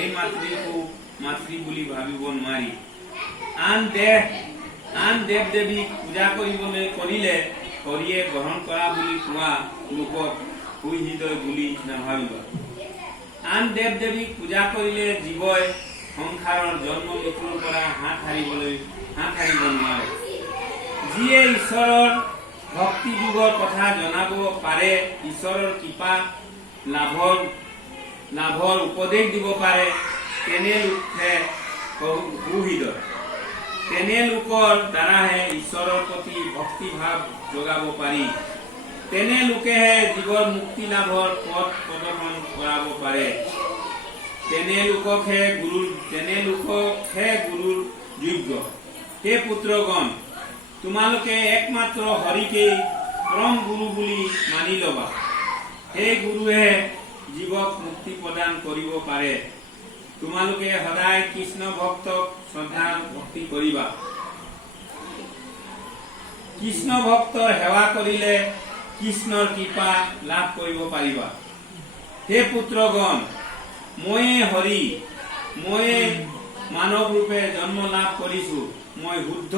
এই মাতৃকো মাতৃ বুলি ভাবিব নোৱাৰি। আন দেৱ দেৱীক পূজা কৰিলে হৰিয়ে গ্ৰহণ কৰা বুলি কোৱা লোকক সুহৃদয় বুলি নাভাবিবা। আন দেৱ দেৱীক পূজা কৰিলে জীৱই সংসাৰৰ জন্ম মৃত্যুৰ পৰা হাত সাৰিব নোৱাৰে। যিয়ে ঈশ্বৰৰ ভক্তি যোগৰ কথা জনাব পাৰে, ঈশ্বৰৰ কৃপা লাভৰ উপদেশ দিব পাৰে, তেনে লোকহে সুহৃদয়। তেনে লোকৰ দ্বাৰাহে ঈশ্বৰৰ প্ৰতি ভক্তি ভাৱ যোগাব পাৰি। তেনে লোকেহে জীৱৰ মুক্তি লাভৰ পথ প্ৰদৰ্শন কৰাব পাৰে। তেনে লোককহে গুৰুৰ যোগ্য। হে পুত্ৰগণ, তোমালোকে একমাত্ৰ হৰিকেই পৰম গুৰু বুলি মানি ল'বা। সেই গুৰুহে জীৱক মুক্তি প্ৰদান কৰিব পাৰে। তোমালোকে সদায় কৃষ্ণ ভক্তক শ্ৰদ্ধা ভক্তি কৰিবা। কৃষ্ণ ভক্তৰ সেৱা কৰিলে কৃষ্ণৰ কৃপা লাভ কৰিব পাৰিবা। হে পুত্ৰগণ, ময়ে হৰি, ময়ে মানৱ ৰূপে জন্ম লাভ কৰিছো। মই শুদ্ধ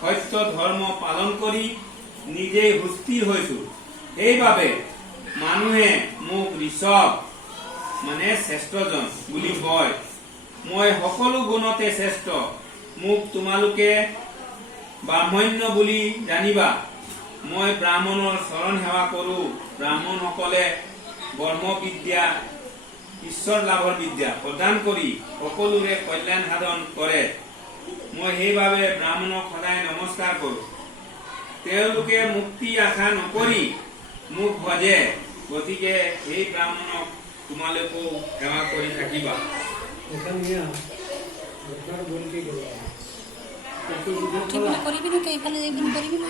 সত্য ধৰ্ম পালন কৰি নিজেই সুস্থিৰ হৈছো। সেইবাবে মানুহে মোক ঋষভ মানে শ্ৰেষ্ঠজন বুলি কয়। মই সকলো গুণতে শ্ৰেষ্ঠ। মোক তোমালোকে ব্ৰাহ্মণ্য বুলি জানিবা। মই ব্ৰাহ্মণৰ চৰণ সেৱা কৰো। ব্ৰাহ্মণসকলে ব্ৰহ্মবিদ্যা ঈশ্বৰ লাভৰ বিদ্যা প্ৰদান কৰি সকলোৰে কল্যাণ সাধন কৰে। মই সেইবাবে ব্ৰাহ্মণক সদায় নমস্কাৰ কৰো। তেওঁলোকে মুক্তি আশা নকৰি মোক ভজে। গতিকে সেই ব্ৰাহ্মণক তোমালোকেও সেৱা কৰি থাকিবা। কৰিবি না, এইফালে কৰিবি না।